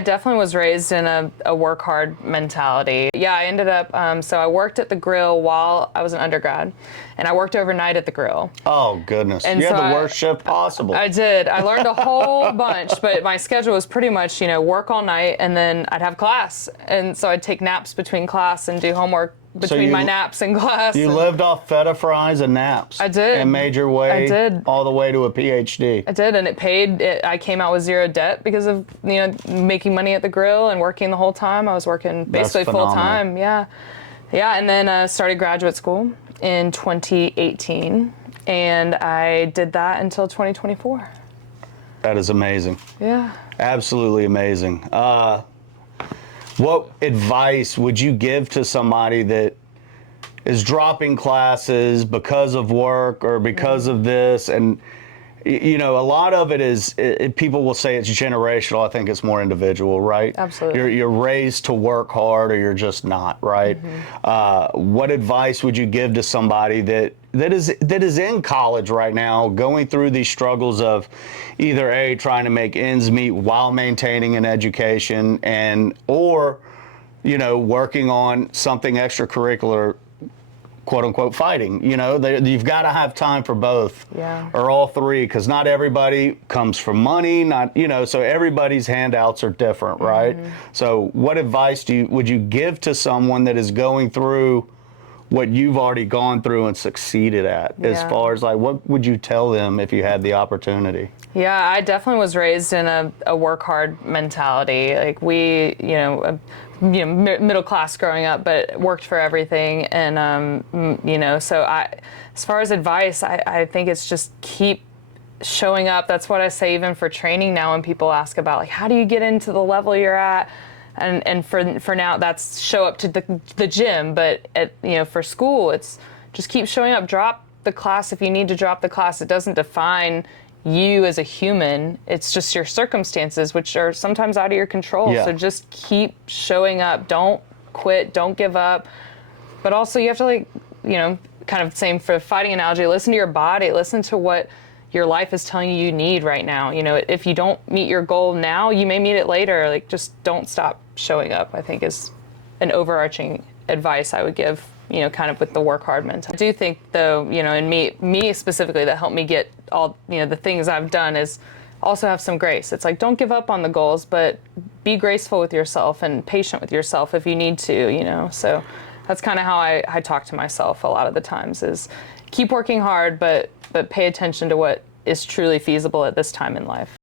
I definitely was raised in a work hard mentality. Yeah, I ended up, so I worked at the Grill while I was an undergrad, and I worked overnight at the Grill. Oh, goodness. And You had so the worst shift possible. I did. I learned a whole bunch, but my schedule was pretty much, work all night, and then I'd have class. And so I'd take naps between class and do homework between my naps and class. You lived off feta fries and naps. I did. And made your way all the way to a PhD. I did, and it paid. I came out with zero debt because of making money at the Grill and working the whole time. I was working basically full time. Yeah, and then started graduate school in 2018, and I did that until 2024. That is amazing. Yeah. Absolutely amazing. What advice would you give to somebody that is dropping classes because of work or because of this? And, a lot of it is, people will say it's generational. I think it's more individual, right? Absolutely. You're raised to work hard or you're just not, right? What advice would you give to somebody that is in college right now, going through these struggles of either trying to make ends meet while maintaining an education or working on something extracurricular, quote unquote, fighting? You've got to have time for both, or all three, because not everybody comes from money, so everybody's handouts are different, right? So what advice would you give to someone that is going through what you've already gone through and succeeded at, as far as what would you tell them if you had the opportunity? Yeah, I definitely was raised in a work hard mentality. Like we, middle class growing up, but worked for everything. And, so as far as advice, I think it's just keep showing up. That's what I say even for training now when people ask about how do you get into the level you're at? And for now, that's show up to the gym. But for school, it's just keep showing up. Drop the class if you need to drop the class. It doesn't define you as a human. It's just your circumstances, which are sometimes out of your control. So just keep showing up. Don't quit. Don't give up. But also, you have to kind of same for the fighting analogy. Listen to your body. Listen to what your life is telling you need right now. If you don't meet your goal now, you may meet it later. Just don't stop showing up, I think, is an overarching advice I would give, kind of with the work hard mentality. I do think, though, and me specifically, that helped me get all, the things I've done is also have some grace. It's don't give up on the goals, but be graceful with yourself and patient with yourself if you need to, So that's kind of how I talk to myself a lot of the times is keep working hard, but pay attention to what is truly feasible at this time in life.